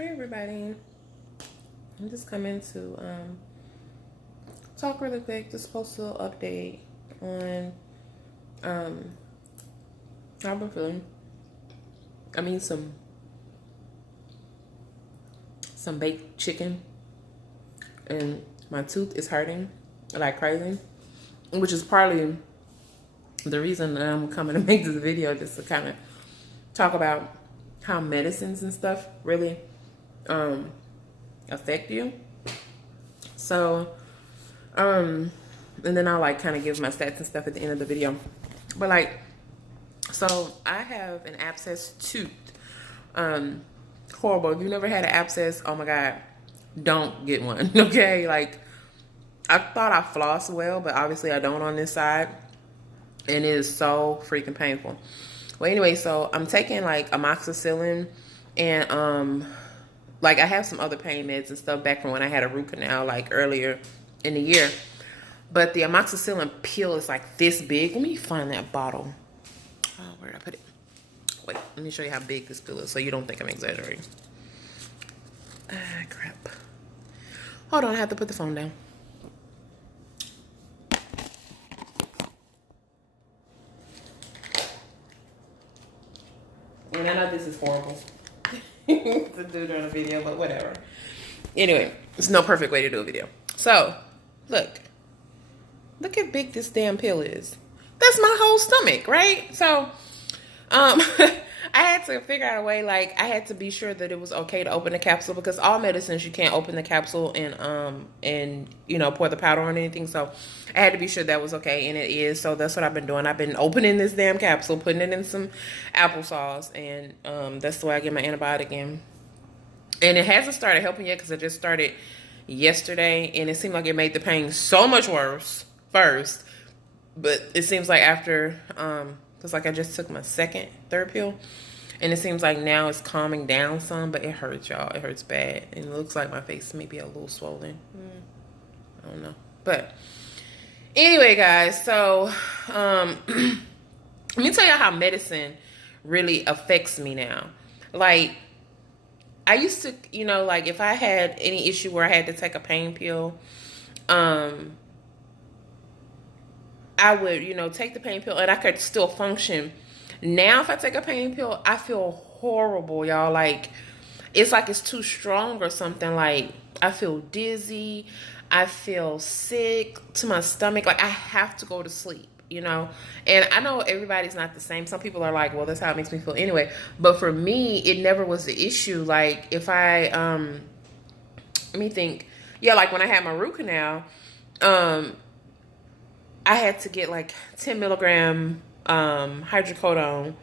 Hi everybody. I'm just coming to talk really quick, just post a little update on how I've been feeling. I mean some baked chicken, and my tooth is hurting like crazy, which is partly the reason that I'm coming to make this video, just to kind of talk about how medicines and stuff really affect you. So and then I'll like kind of give my stats and stuff at the end of the video. But like, so I have an abscess tooth. Horrible. If you've never had an abscess, oh my god, don't get one. Okay, like I thought I floss well, but obviously I don't on this side, and it is so freaking painful. Well, anyway, so I'm taking like amoxicillin, and like I have some other pain meds and stuff back from when I had a root canal like earlier in the year. But the amoxicillin pill is like this big. Let me find that bottle. Oh, where did I put it? Wait, let me show you how big this pill is so you don't think I'm exaggerating. Ah, crap. Hold on, I have to put the phone down. And I know this is horrible to do during a video, but whatever. Anyway, it's no perfect way to do a video. So, look how big this damn pill is. That's my whole stomach, right? So, I had to figure out a way, like, I had to be sure that it was okay to open the capsule, because all medicines, you can't open the capsule and you know, pour the powder on anything. So I had to be sure that was okay, and it is. So that's what I've been doing. I've been opening this damn capsule, putting it in some applesauce, and that's the way I get my antibiotic in. And it hasn't started helping yet, because it just started yesterday, and it seemed like it made the pain so much worse first. But it seems like after, because like I just took my third pill, and it seems like now it's calming down some, but it hurts, y'all. It hurts bad, and it looks like my face may be a little swollen. I don't know, but anyway, guys. So let me tell y'all how medicine really affects me now. Like, I used to, you know, like if I had any issue where I had to take a pain pill, I would, you know, take the pain pill and I could still function. Now, if I take a pain pill, I feel horrible, y'all. Like, it's like it's too strong or something. Like, I feel dizzy. I feel sick to my stomach. Like, I have to go to sleep, you know. And I know everybody's not the same. Some people are like, well, that's how it makes me feel anyway. But for me, it never was the issue. Like, if I, let me think. Yeah, like when I had my root canal, I had to get like 10 milligram hydrocodone,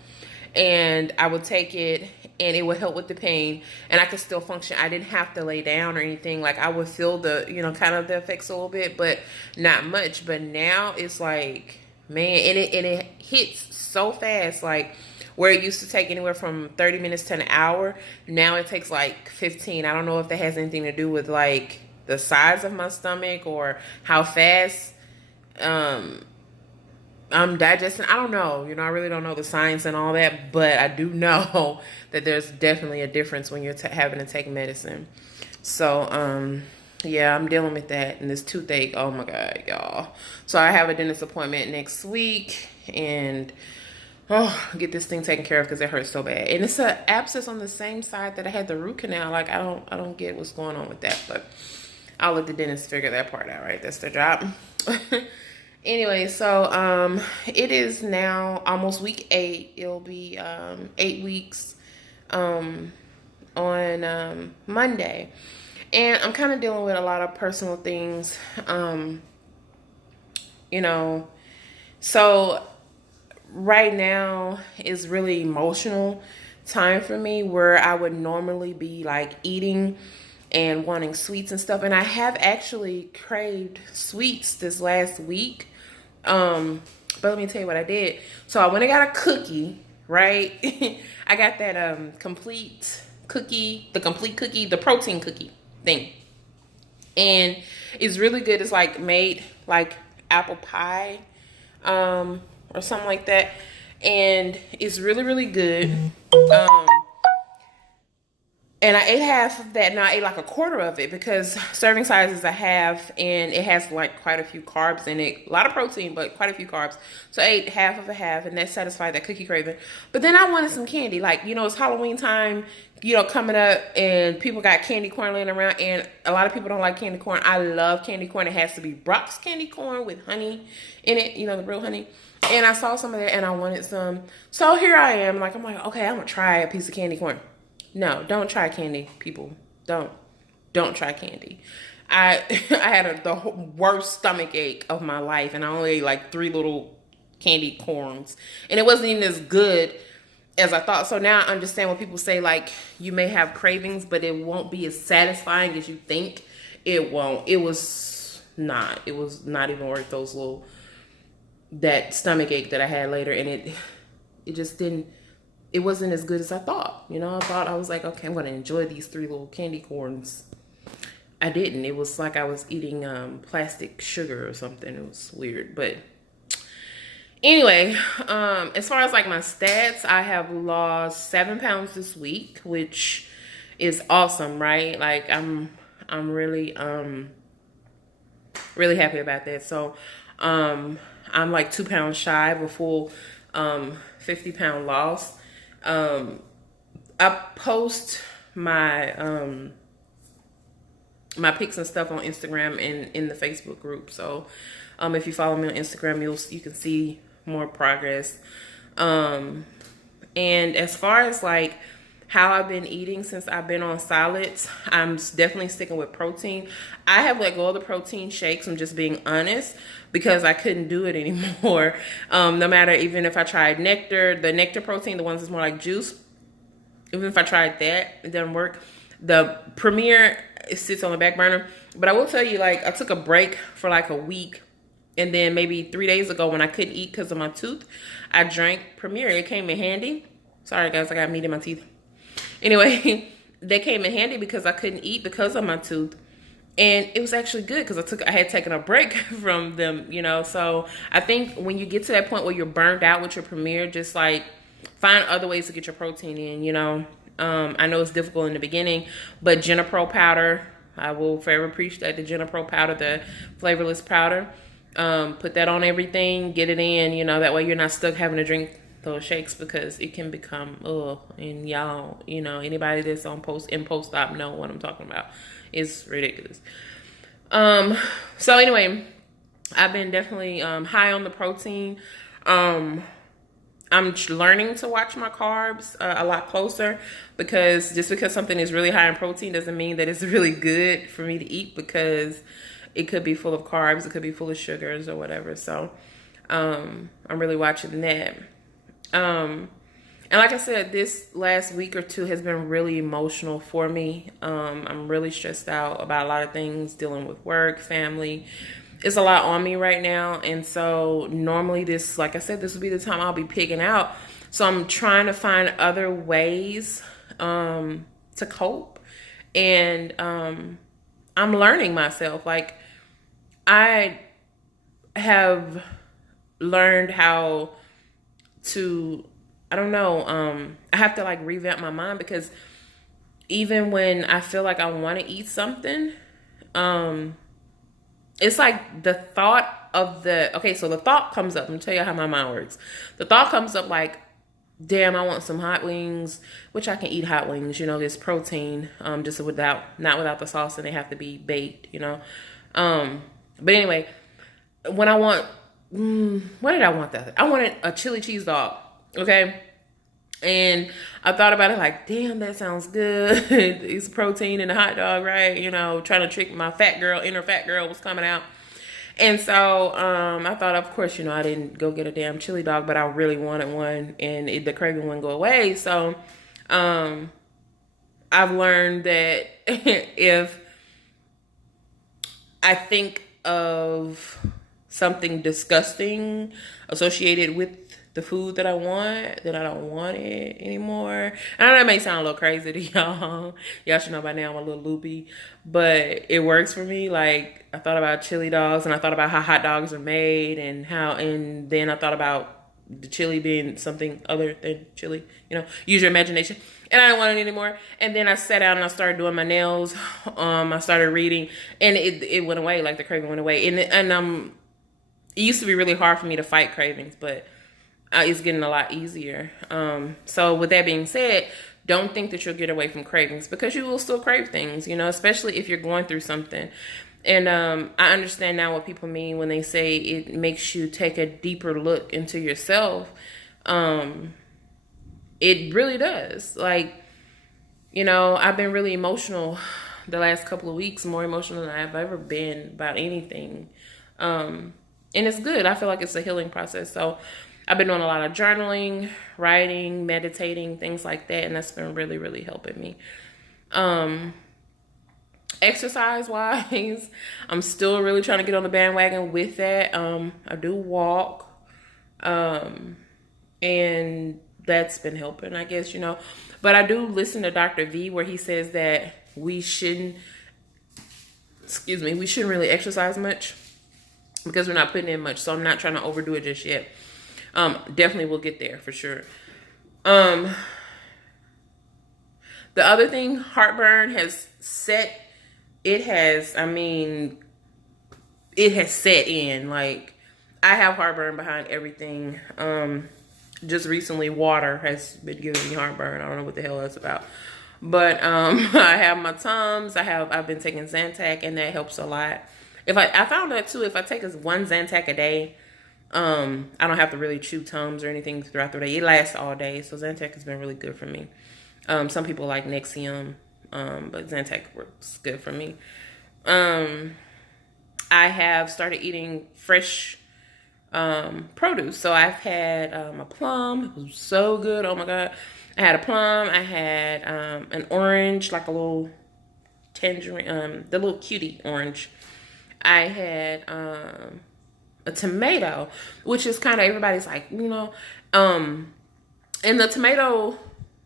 and I would take it and it would help with the pain, and I could still function. I didn't have to lay down or anything. Like, I would feel the, you know, kind of the effects a little bit, but not much. But now it's like, man, and it hits so fast. Like, where it used to take anywhere from 30 minutes to an hour, now it takes like 15. I don't know if that has anything to do with like the size of my stomach or how fast I'm digesting. I don't know. You know, I really don't know the science and all that, but I do know that there's definitely a difference when you're having to take medicine. So, yeah, I'm dealing with that, and this toothache. Oh my God, y'all. So I have a dentist appointment next week, and get this thing taken care of because it hurts so bad. And it's an abscess on the same side that I had the root canal. Like, I don't get what's going on with that, but I'll let the dentist figure that part out, right? That's their job. Anyway, so it is now almost week 8. It'll be 8 weeks on Monday. And I'm kind of dealing with a lot of personal things, you know. So right now is really emotional time for me, where I would normally be like eating and wanting sweets and stuff. And I have actually craved sweets this last week. But let me tell you what I did. So I went and got a cookie, right? I got that complete cookie, the protein cookie thing. And it's really good. It's like made like apple pie, or something like that. And it's really, really good. And I ate half of that. Now I ate like a quarter of it because serving size is a half and it has like quite a few carbs in it. A lot of protein, but quite a few carbs. So I ate half of a half and that satisfied that cookie craving. But then I wanted some candy. Like, you know, it's Halloween time, you know, coming up and people got candy corn laying around and a lot of people don't like candy corn. I love candy corn. It has to be Brock's candy corn with honey in it, you know, the real honey. And I saw some of that and I wanted some. So here I am. Like, I'm like, okay, I'm going to try a piece of candy corn. No, don't try candy, people. Don't try candy. I I had the worst stomach ache of my life, and I only ate like 3 little candy corns, and it wasn't even as good as I thought. So now I understand when people say like you may have cravings, but it won't be as satisfying as you think. It won't. It was not. It was not even worth that stomach ache that I had later, and it just didn't. It wasn't as good as I thought. You know, I was like, okay, I'm going to enjoy these 3 little candy corns. I didn't. It was like I was eating plastic sugar or something. It was weird. But anyway, as far as like my stats, I have lost 7 pounds this week, which is awesome, right? Like I'm really really happy about that. So I'm like 2 pounds shy of a full 50-pound loss. I post my my pics and stuff on Instagram and in the Facebook group. So if you follow me on Instagram, you can see more progress. And as far as like how I've been eating since I've been on solids, I'm definitely sticking with protein. I have let go of the protein shakes, I'm just being honest, because I couldn't do it anymore. No matter, even if I tried nectar, the nectar protein, the ones that's more like juice, even if I tried that, it doesn't work. The Premier, it sits on the back burner. But I will tell you, like, I took a break for like a week. And then maybe 3 days ago when I couldn't eat because of my tooth, I drank Premier. It came in handy. Sorry, guys, I got meat in my teeth. Anyway, they came in handy because I couldn't eat because of my tooth. And it was actually good because I had taken a break from them, you know. So I think when you get to that point where you're burned out with your Premier, just like find other ways to get your protein in, you know. I know it's difficult in the beginning, but Jenapro powder, I will forever preach that, the Jenapro powder, the flavorless powder. Put that on everything, get it in, you know, that way you're not stuck having to drink those shakes because it can become, and y'all, you know, anybody that's on post-op know what I'm talking about. It's ridiculous. So anyway, I've been definitely high on the protein. I'm learning to watch my carbs a lot closer, because just because something is really high in protein doesn't mean that it's really good for me to eat, because it could be full of carbs, it could be full of sugars or whatever. So I'm really watching that. And like I said, this last week or two has been really emotional for me. I'm really stressed out about a lot of things, dealing with work, family. It's a lot on me right now. And so normally this, like I said, this would be the time I'll be pigging out. So I'm trying to find other ways to cope. And I'm learning myself. Like, I have learned how to, I don't know, I have to like revamp my mind, because even when I feel like I want to eat something, it's like the thought of so the thought comes up. I'm gonna tell you how my mind works. The thought comes up like, damn, I want some hot wings, which I can eat hot wings, you know, there's protein, just not without the sauce, and they have to be baked, you know. But anyway, when I want, what did I want that? I wanted a chili cheese dog, okay? And I thought about it like, damn, that sounds good. It's protein in a hot dog, right? You know, trying to trick my inner fat girl was coming out. And so I thought, of course, you know, I didn't go get a damn chili dog, but I really wanted one, and the craving wouldn't go away. So I've learned that if I think of something disgusting associated with the food that I want, then I don't want it anymore. I know that may sound a little crazy to y'all. Y'all should know by now I'm a little loopy, but it works for me. Like, I thought about chili dogs, and I thought about how hot dogs are made, and then I thought about the chili being something other than chili, you know, use your imagination. And I didn't want it anymore. And then I sat down and I started doing my nails. I started reading, and it went away. Like the craving went away. And it used to be really hard for me to fight cravings, but it's getting a lot easier. So with that being said, don't think that you'll get away from cravings, because you will still crave things, you know, especially if you're going through something. And I understand now what people mean when they say it makes you take a deeper look into yourself. It really does. Like, you know, I've been really emotional the last couple of weeks, more emotional than I've ever been about anything. And it's good. I feel like it's a healing process. So I've been doing a lot of journaling, writing, meditating, things like that. And that's been really, really helping me. Exercise wise, I'm still really trying to get on the bandwagon with that. I do walk, and that's been helping, I guess, you know. But I do listen to Dr. V, where he says that we shouldn't really exercise much because we're not putting in much. So I'm not trying to overdo it just yet. Definitely will get there for sure. The other thing, heartburn has set. It has set in. Like, I have heartburn behind everything. Just recently, water has been giving me heartburn. I don't know what the hell that's about. But I have my Tums. I've been taking Zantac, and that helps a lot. I found that too, if I take one Zantac a day, I don't have to really chew Tums or anything throughout the day. It lasts all day. So Zantac has been really good for me. Some people like Nexium. But Zantac works good for me. I have started eating fresh produce. So I've had a plum. It was so good. Oh my God. I had a plum. I had an orange, like a little tangerine, the little cutie orange. I had a tomato, which is kind of, everybody's like, you know, and the tomato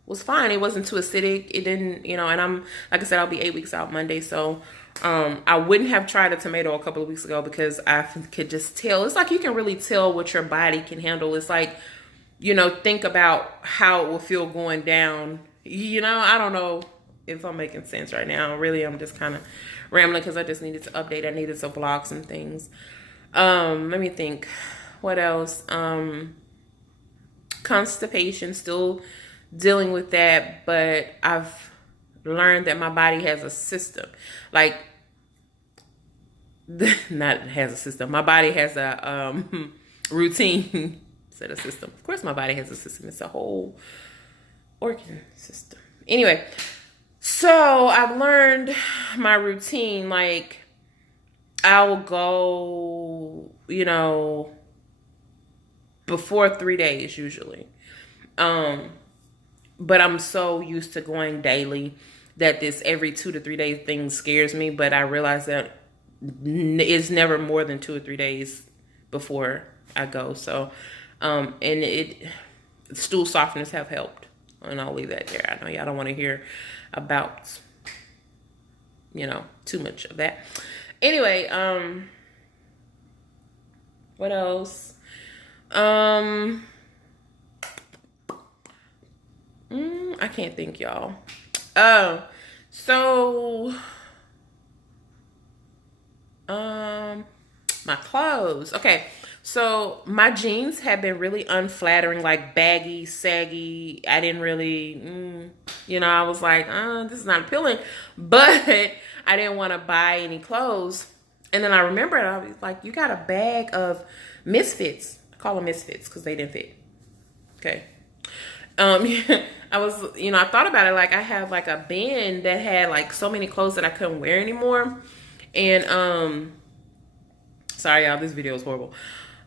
was fine. It wasn't too acidic. It didn't, you know, and I'm, like I said, I'll be 8 weeks out Monday. So, I wouldn't have tried a tomato a couple of weeks ago because I could just tell. It's like you can really tell what your body can handle. It's like, you know, think about how it will feel going down. You know, I don't know if I'm making sense right now. Really, I'm just kind of rambling because I just needed to update. I needed to vlog some things. Let me think. What else? Constipation, still dealing with that, but I've learned that my body has a system. Like, not has a system. My body has a routine. Instead of system. Of course, my body has a system. It's a whole organ system. Anyway, so I've learned my routine. Like, I will go, you know, before 3 days usually. But I'm so used to going daily that this every 2 to 3 days thing scares me. But I realize that it's never more than 2 or 3 days before I go. So, and stool softeners have helped. And I'll leave that there. I know y'all don't want to hear about, you know, too much of that. Anyway, what else? I can't think, y'all. So, my clothes. Okay, so my jeans have been really unflattering, like baggy, saggy. I didn't really, you know, I was like, this is not appealing. But I didn't want to buy any clothes. And then I remembered, I was like, you got a bag of misfits. I call them misfits because they didn't fit. Okay. I was, you know, I thought about it, like I have like a bin that had like so many clothes that I couldn't wear anymore. And, sorry y'all, this video is horrible.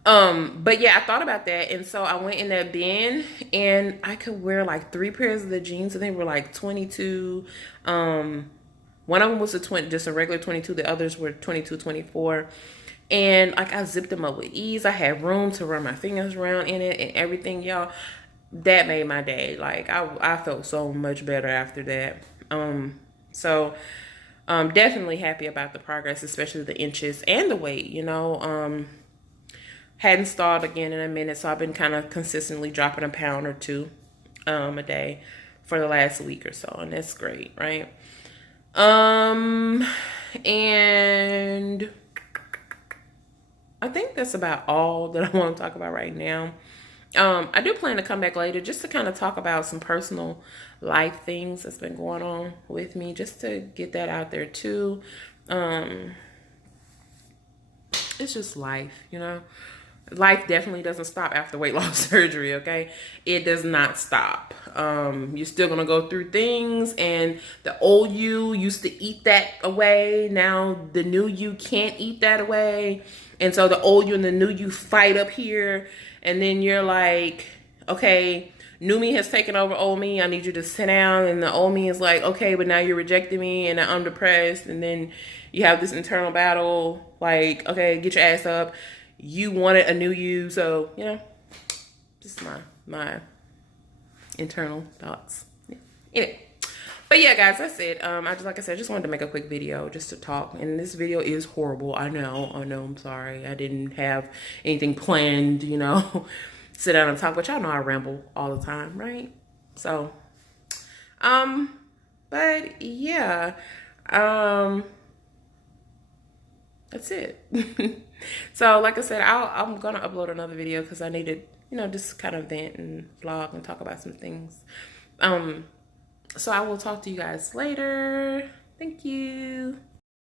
But yeah, I thought about that. And so I went in that bin and I could wear like 3 pairs of the jeans. I think were like 22. One of them was just a regular 22. The others were 22, 24. And like I zipped them up with ease. I had room to run my fingers around in it and everything, y'all. That made my day. Like I felt so much better after that. So definitely happy about the progress, especially the inches and the weight, you know. Hadn't stalled again in a minute, so I've been kind of consistently dropping a pound or 2 a day. for the last week or so, and that's great, right? And I think that's about all that I want to talk about right now. I do plan to come back later just to kind of talk about some personal life things that's been going on with me, just to get that out there too. It's just life, you know. Life definitely doesn't stop after weight loss surgery, okay? It does not stop. You're still gonna go through things, and the old you used to eat that away. Now the new you can't eat that away. And so the old you and the new you fight up here, and then you're like, okay, new me has taken over old me. I need you to sit down. And the old me is like, okay, but now you're rejecting me and I'm depressed. And then you have this internal battle, like, okay, get your ass up. You wanted a new you, so you know, just my internal thoughts. Yeah. Anyway, but yeah, guys, that's it. Like I said, I just wanted to make a quick video just to talk. And this video is horrible. I know. I'm sorry. I didn't have anything planned. You know, sit down and talk. But y'all know I ramble all the time, right? So, but yeah, that's it. So like I said, I'm gonna upload another video because I needed, you know, just kind of vent and vlog and talk about some things. So I will talk to you guys later. Thank you.